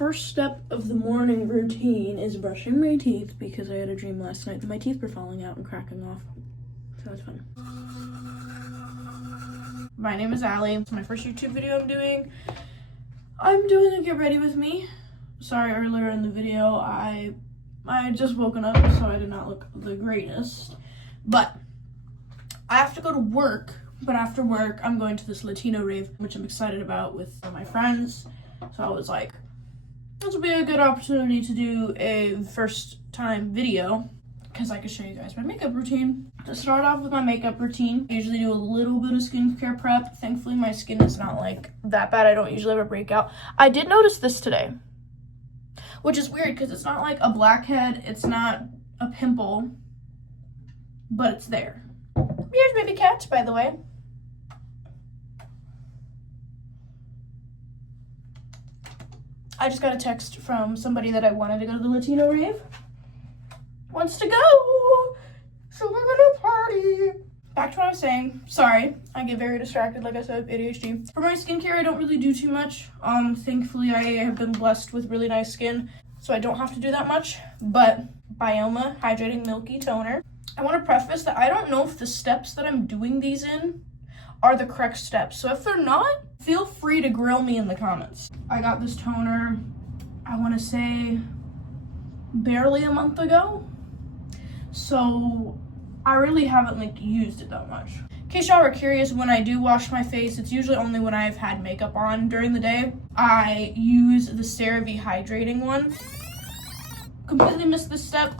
first step of the morning routine is brushing my teeth because I had a dream last night that my teeth were falling out and cracking off. So that's fun. My name is Allie. It's my first YouTube video I'm doing. I'm doing a get ready with me. Sorry, earlier in the video, I had just woken up, so I did not look the greatest. But I have to go to work, but after work, I'm going to this Latino rave, which I'm excited about with my friends. So I was like, this will be a good opportunity to do a first time video because I could show you guys my makeup routine. To start off with my makeup routine, I usually do a little bit of skincare prep. Thankfully, my skin is not like that bad. I don't usually have a breakout. I did notice this today, which is weird because it's not like a blackhead. It's not a pimple, but it's there. Here's baby cat, by the way. I just got a text from somebody that I wanted to go to the Latino rave. Wants to go, so we're gonna party. Back to what I was saying. Sorry, I get very distracted, like I said, ADHD. For my skincare, I don't really do too much. Thankfully, I have been blessed with really nice skin, so I don't have to do that much. But Bioma Hydrating Milky Toner. I want to preface that I don't know if the steps that I'm doing these in are the correct steps. So if they're not, feel free to grill me in the comments. I got this toner, I want to say, barely a month ago. So I really haven't used it that much. In case y'all were curious, when I do wash my face, it's usually only when I've had makeup on during the day. I use the CeraVe hydrating one. Completely missed this step.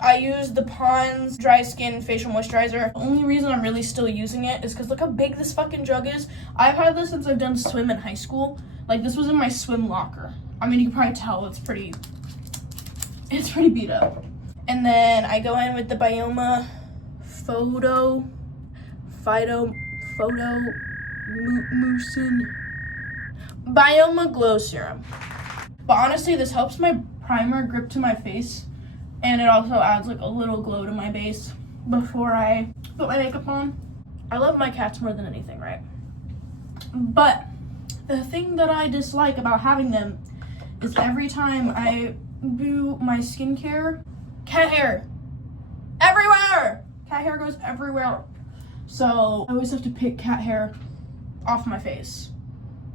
I use the Pond's Dry Skin Facial Moisturizer. The only reason I'm really still using it is because look how big this fucking jug is. I've had this since I've done swim in high school. Like, this was in my swim locker. I mean, you can probably tell it's pretty beat up. And then I go in with the Bioma Bioma Glow Serum. But honestly, this helps my primer grip to my face, and it also adds like a little glow to my base before I put my makeup on. I love my cats more than anything, right? But the thing that I dislike about having them is every time I do my skincare, cat hair everywhere. Cat hair goes everywhere. So I always have to pick cat hair off my face,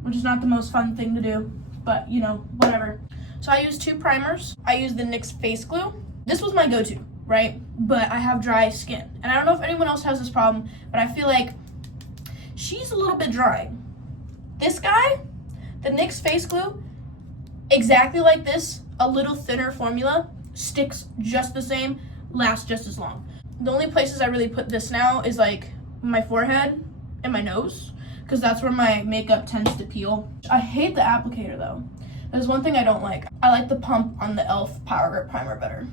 which is not the most fun thing to do, but you know, whatever. So I use 2 primers. I use the NYX face glue. This was my go-to, right? But I have dry skin. And I don't know if anyone else has this problem, but I feel like she's a little bit dry. This guy, the NYX face glue, exactly like this, a little thinner formula, sticks just the same, lasts just as long. The only places I really put this now is like my forehead and my nose, because that's where my makeup tends to peel. I hate the applicator though. There's one thing I don't like. I like the pump on the e.l.f. Power Grip Primer better.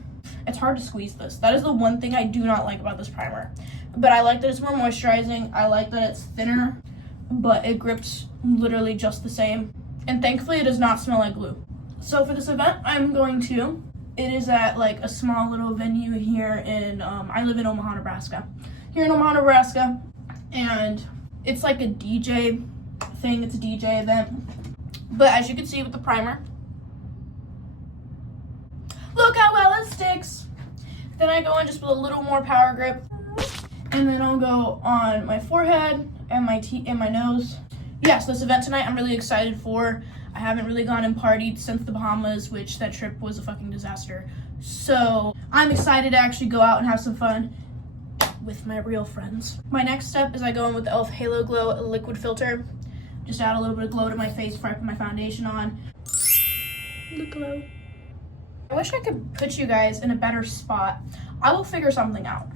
It's hard to squeeze this. That is the one thing I do not like about this primer. But I like that it's more moisturizing. I like that it's thinner, but it grips literally just the same. And thankfully it does not smell like glue. So for this event, it is at like a small little venue here in, I live in Omaha, Nebraska. Here in Omaha, Nebraska. And it's like a DJ thing. It's a DJ event. But as you can see with the primer, look how well it sticks. Then I go in just with a little more power grip. And then I'll go on my forehead and my nose. Yes, this event tonight I'm really excited for. I haven't really gone and partied since the Bahamas, which that trip was a fucking disaster. So I'm excited to actually go out and have some fun with my real friends. My next step is I go in with the e.l.f. Halo Glow liquid filter. Just add a little bit of glow to my face before I put my foundation on. The glow. I wish I could put you guys in a better spot. I will figure something out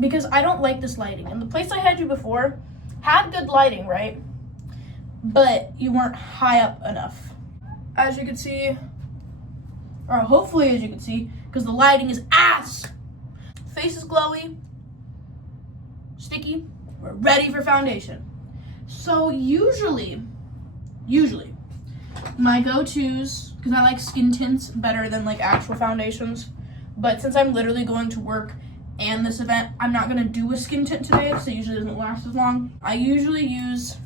because I don't like this lighting. And the place I had you before had good lighting, right? But you weren't high up enough. As you can see, or hopefully as you can see, because the lighting is ass. Face is glowy, sticky, we're ready for foundation. So usually, my go-tos, because I like skin tints better than like actual foundations, but since I'm literally going to work and this event, I'm not gonna do a skin tint today, so it usually doesn't last as long. I usually use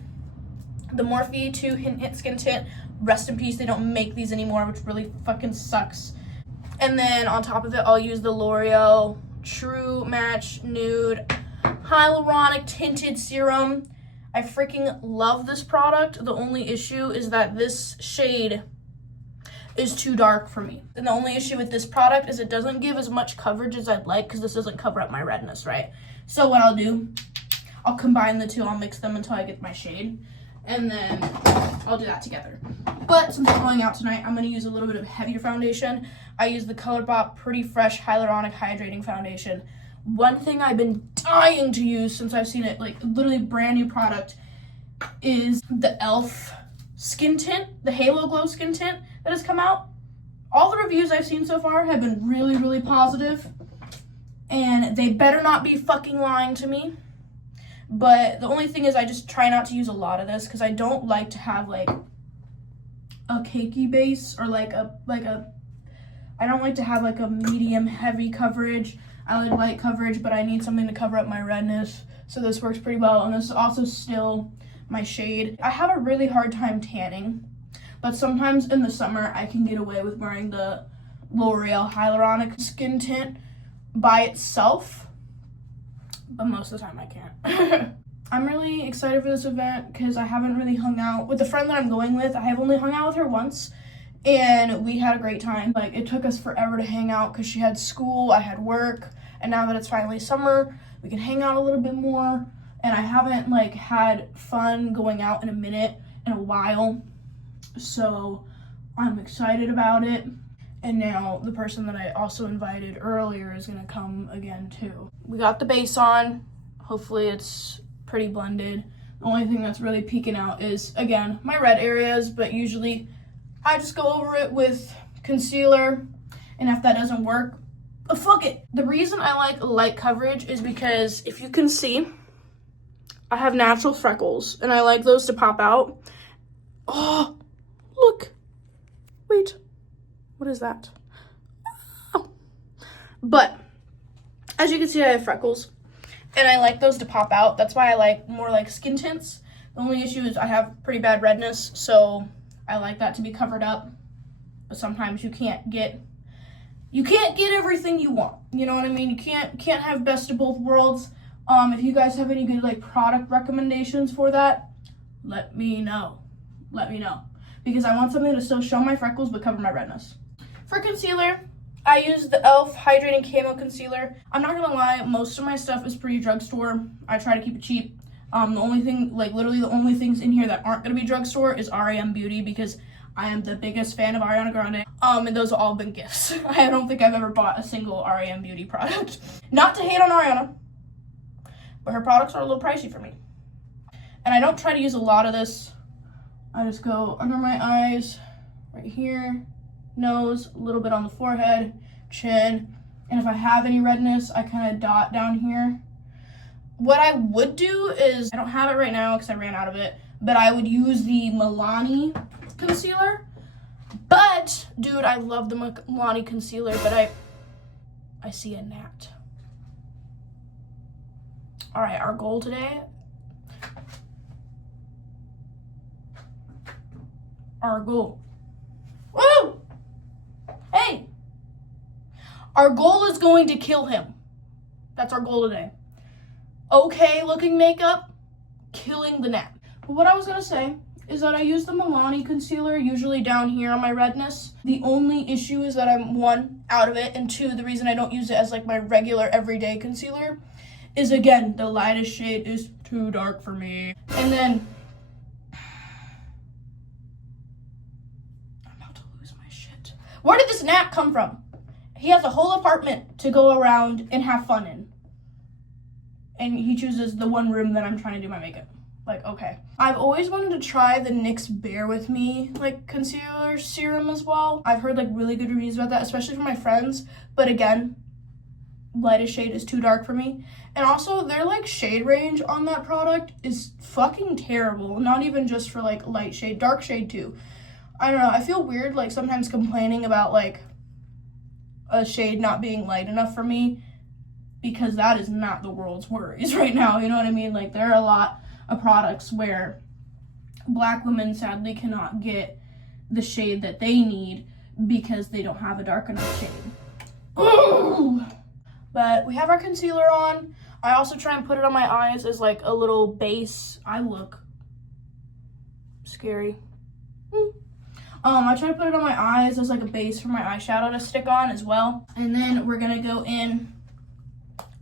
the Morphe 2 Hint Skin Tint. Rest in peace, they don't make these anymore, which really fucking sucks. And then on top of it, I'll use the L'Oreal True Match Nude Hyaluronic Tinted Serum. I freaking love this product. The only issue is that this shade is too dark for me. And the only issue with this product is it doesn't give as much coverage as I'd like, because this doesn't cover up my redness, right? So what I'll do, I'll combine the two, I'll mix them until I get my shade, and then I'll do that together. But since I'm going out tonight, I'm going to use a little bit of heavier foundation. I use the ColourPop Pretty Fresh Hyaluronic Hydrating Foundation. One thing I've been dying to use since I've seen it, like literally brand new product, is the e.l.f. skin tint, the Halo Glow skin tint that has come out. All the reviews I've seen so far have been really, really positive, and they better not be fucking lying to me. But the only thing is I just try not to use a lot of this, because I don't like to have like a cakey base, or I don't like to have like a medium heavy coverage. I like light coverage, but I need something to cover up my redness. So this works pretty well, and this is also still my shade. I have a really hard time tanning, but sometimes in the summer I can get away with wearing the L'Oreal Hyaluronic Skin Tint by itself, but most of the time I can't. I'm really excited for this event because I haven't really hung out with the friend that I'm going with. I have only hung out with her once, and we had a great time. Like, it took us forever to hang out because she had school, I had work, and now that it's finally summer, we can hang out a little bit more. And I haven't like had fun going out in a while, so I'm excited about it. And now the person that I also invited earlier is gonna come again too. We got the base on. Hopefully it's pretty blended. The only thing that's really peeking out is, again, my red areas, but usually I just go over it with concealer, and if that doesn't work, fuck it. The reason I like light coverage is because, if you can see, I have natural freckles, and I like those to pop out. Oh, look. Wait. What is that? Oh. But, as you can see, I have freckles, and I like those to pop out. That's why I like more like skin tints. The only issue is I have pretty bad redness, so I like that to be covered up. But sometimes you can't get everything you want. You know what I mean? You can't have best of both worlds. If you guys have any good like product recommendations for that, let me know. Because I want something to still show my freckles but cover my redness. For concealer, I use the e.l.f. Hydrating Camo Concealer. I'm not gonna lie, most of my stuff is pretty drugstore. I try to keep it cheap. The only thing, like literally the only things in here that aren't gonna be drugstore is REM Beauty, because I am the biggest fan of Ariana Grande. And those have all been gifts. I don't think I've ever bought a single REM Beauty product. Not to hate on Ariana, but her products are a little pricey for me. And I don't try to use a lot of this. I just go under my eyes, right here, nose, a little bit on the forehead, chin, and if I have any redness, I kind of dot down here. What I would do is, I don't have it right now because I ran out of it, but I would use the Milani concealer. But, dude, I love the Milani concealer, but I see a gnat. All right, our goal today, woo! Hey! Our goal is going to kill him. That's our goal today. Okay looking makeup, killing the gnat. But what I was gonna say is that I use the Milani concealer usually down here on my redness. The only issue is that I'm, one, out of it, and two, the reason I don't use it as like my regular everyday concealer is, again, the lightest shade is too dark for me. And then, I'm about to lose my shit. Where did this gnat come from? He has a whole apartment to go around and have fun in. And he chooses the one room that I'm trying to do my makeup. Like, okay. I've always wanted to try the NYX Bear With Me, like, concealer serum as well. I've heard, like, really good reviews about that, especially from my friends. But again, lightest shade is too dark for me. And also, their, like, shade range on that product is fucking terrible. Not even just for, like, light shade, dark shade, too. I don't know. I feel weird, like, sometimes complaining about, like, a shade not being light enough for me, because that is not the world's worries right now. You know what I mean? Like, there are a lot of products where Black women sadly cannot get the shade that they need because they don't have a dark enough shade. Ooh! But we have our concealer on. I also try and put it on my eyes as like a little base. I look scary. I try to put it on my eyes as like a base for my eyeshadow to stick on as well. And then we're gonna go in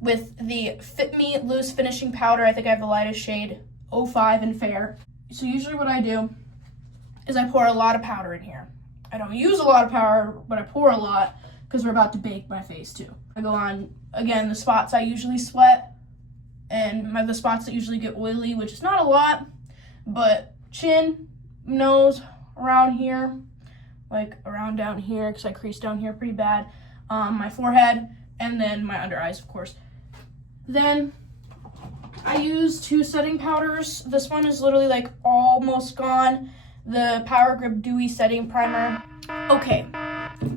with the Fit Me Loose Finishing Powder. I think I have the lightest shade, 05 in Fair. So usually what I do is I pour a lot of powder in here. I don't use a lot of powder, but I pour a lot because we're about to bake my face too. I go on, again, the spots I usually sweat and the spots that usually get oily, which is not a lot, but chin, nose, around here, like around down here, because I crease down here pretty bad, my forehead, and then my under eyes, of course. Then I use 2 setting powders. This one is literally like almost gone. The Power Grip Dewy Setting Primer. Okay,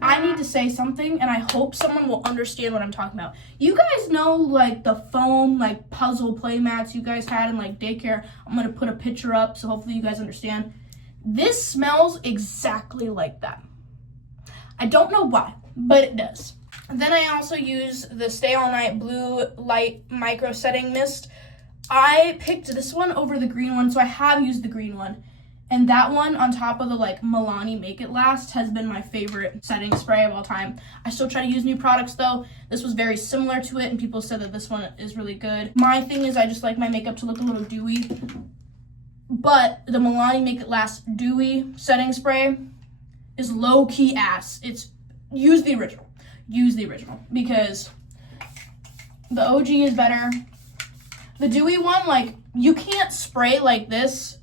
I need to say something, and I hope someone will understand what I'm talking about. You guys know like the foam like puzzle play mats you guys had in like daycare. I'm gonna put a picture up so hopefully you guys understand. This smells exactly like that. I don't know why, but it does. Then I also use the Stay All Night Blue Light Micro Setting Mist. I picked this one over the green one, so I have used the green one. And that one on top of the like Milani Make It Last has been my favorite setting spray of all time. I still try to use new products though. This was very similar to it and people said that this one is really good. My thing is I just like my makeup to look a little dewy. But the Milani Make It Last Dewy Setting Spray is low-key ass. Use the original. Use the original because the OG is better. The dewy one, like, you can't spray like this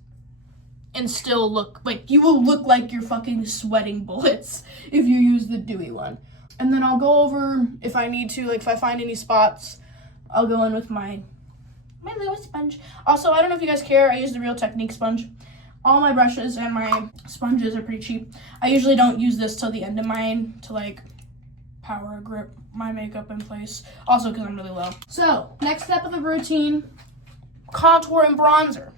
and still look, like, you will look like you're fucking sweating bullets if you use the dewy one. And then I'll go over, if I need to, like, if I find any spots, I'll go in with my little sponge. Also, I don't know if you guys care, I use the Real Technique sponge. All my brushes and my sponges are pretty cheap. I usually don't use this till the end of mine to, like, power grip my makeup in place. Also because I'm really low. So, next step of the routine, contour and bronzer.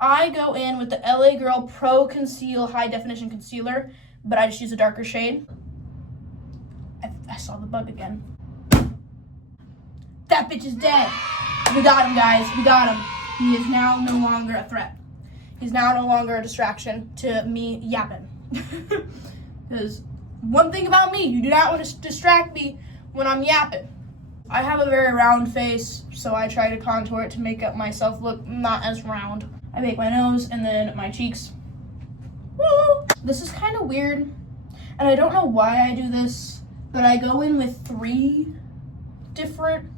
I go in with the LA Girl Pro Conceal High Definition Concealer, but I just use a darker shade. I saw the bug again. That bitch is dead. We got him, guys. We got him. He is now no longer a threat. He's now no longer a distraction to me yapping. Because one thing about me, you do not want to distract me when I'm yapping. I have a very round face, so I try to contour it to make up myself look not as round. I make my nose and then my cheeks. Woo! This is kind of weird, and I don't know why I do this, but I go in with 3 different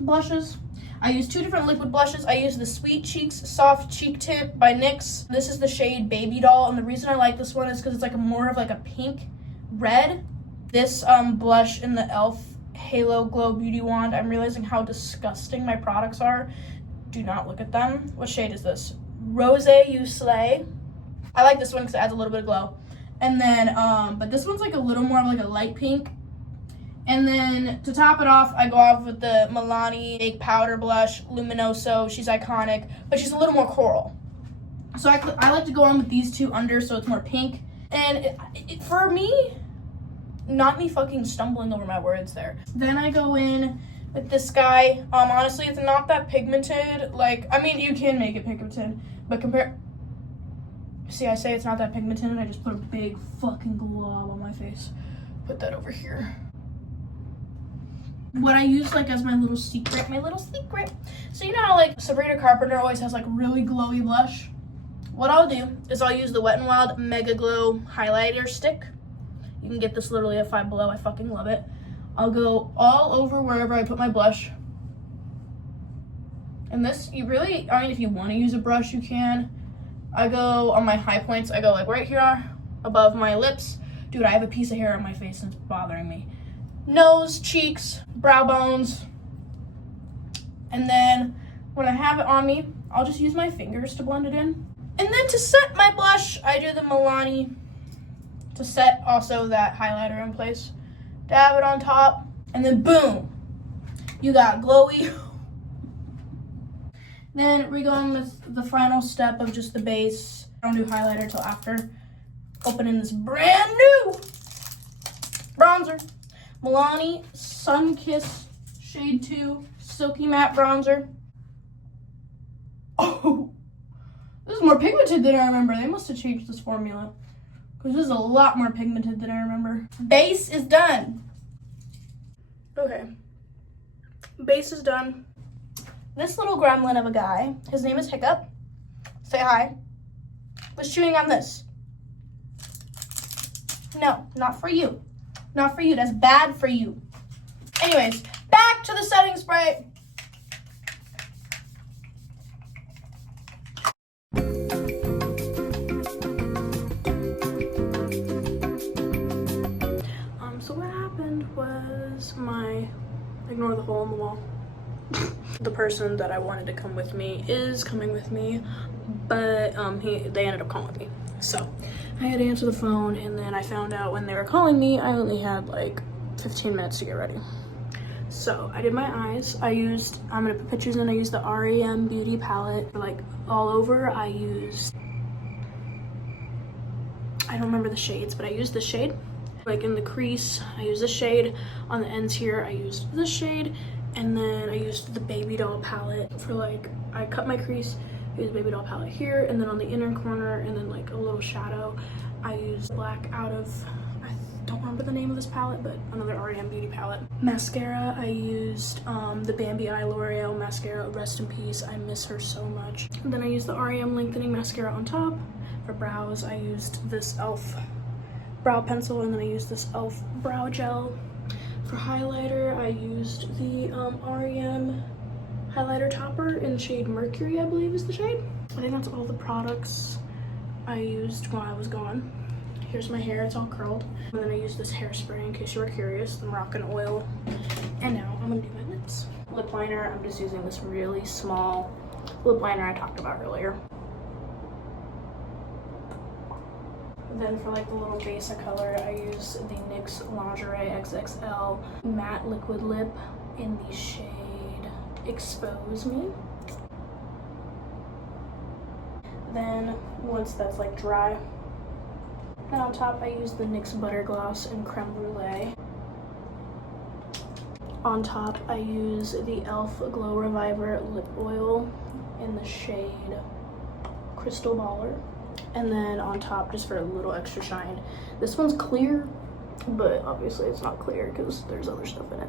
blushes. I use 2 different liquid blushes. I use the Sweet Cheeks Soft Cheek Tint by NYX. This is the shade Baby Doll, and the reason I like this one is because it's like more of like a pink red. This blush in the e.l.f. Halo Glow Beauty Wand. I'm realizing how disgusting my products are. Do not look at them. What shade is this? Rose You Slay. I like this one because it adds a little bit of glow. And then, but this one's like a little more of like a light pink. And then to top it off, I go off with the Milani Fake Powder Blush, Luminoso. She's iconic, but she's a little more coral. So I like to go on with these 2 under so it's more pink. And for me, not me fucking stumbling over my words there. Then I go in with this guy. Honestly, it's not that pigmented. Like, I mean, you can make it pigmented, but see, I say it's not that pigmented, and I just put a big fucking glob on my face. Put that over here. What I use like as my little secret. So you know how like Sabrina Carpenter always has like really glowy blush? What I'll do is I'll use the Wet n Wild Mega Glow Highlighter Stick. You can get this literally at Five Below. I fucking love it. I'll go all over wherever I put my blush. And this, you really, I mean, if you want to use a brush, you can. I go on my high points. I go like right here above my lips. Dude, I have a piece of hair on my face and it's bothering me. Nose, cheeks, brow bones. And then when I have it on me, I'll just use my fingers to blend it in. And then to set my blush, I do the Milani to set also that highlighter in place. Dab it on top, and then boom, you got glowy. Then we go on with the final step of just the base. I don't do highlighter till after. Opening this brand new bronzer. Milani Sun Kiss Shade 2 Silky Matte Bronzer. Oh, this is more pigmented than I remember. They must have changed this formula, because this is a lot more pigmented than I remember. Base is done. Okay, base is done. This little gremlin of a guy, his name is Hiccup, say hi, was chewing on this. No, not for you. Not for you, that's bad for you. Anyways, back to the setting spray. So what happened was ignore the hole in the wall. The person that I wanted to come with me is coming with me, but they ended up calling me. So I had to answer the phone, and then I found out when they were calling me, I only had like 15 minutes to get ready. So I did my eyes. I'm gonna put pictures in. I used the GRWM Beauty palette, like all over. I don't remember the shades, but I used the shade. Like in the crease, I used this shade. On the ends here, I used this shade. And then I used the baby doll palette for I cut my crease, I used baby doll palette here, and then on the inner corner, and then like a little shadow, I used black out of, I don't remember the name of this palette, but another GRWM Beauty palette. Mascara, I used the Bambi Eye L'Oreal mascara, rest in peace, I miss her so much. And then I used the GRWM lengthening mascara on top. For brows, I used this e.l.f. brow pencil, and then I used this e.l.f. brow gel. For highlighter, I used the GRWM highlighter topper in shade Mercury, I believe is the shade. I think that's all the products I used while I was gone. Here's my hair, it's all curled. And then I used this hairspray in case you were curious, the Moroccan oil. And now I'm gonna do my lips. Lip liner, I'm just using this really small lip liner I talked about earlier. Then for like the little base of color, I use the NYX Lingerie XXL matte liquid lip in the shade Expose Me. Then once that's like dry, then on top I use the NYX Butter Gloss in Creme Brulee. On top I use the e.l.f. Glow Reviver lip oil in the shade Crystal Baller. And then on top, just for a little extra shine, this one's clear, but obviously it's not clear because there's other stuff in it.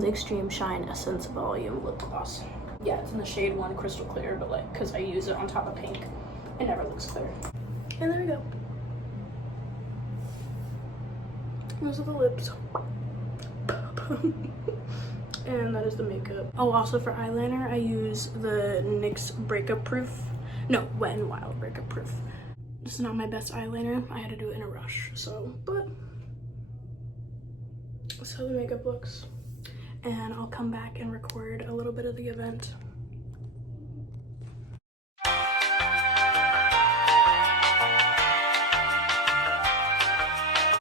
The Extreme Shine Essence Volume Lip Gloss. Yeah, it's in the shade 1 Crystal Clear, but like, because I use it on top of pink, it never looks clear. And there we go. Those are the lips. And that is the makeup. Oh, also for eyeliner, I use the NYX Breakup Proof. No, Wet n Wild Breakup Proof. This is not my best eyeliner. I had to do it in a rush, but that's how the makeup looks. And I'll come back and record a little bit of the event.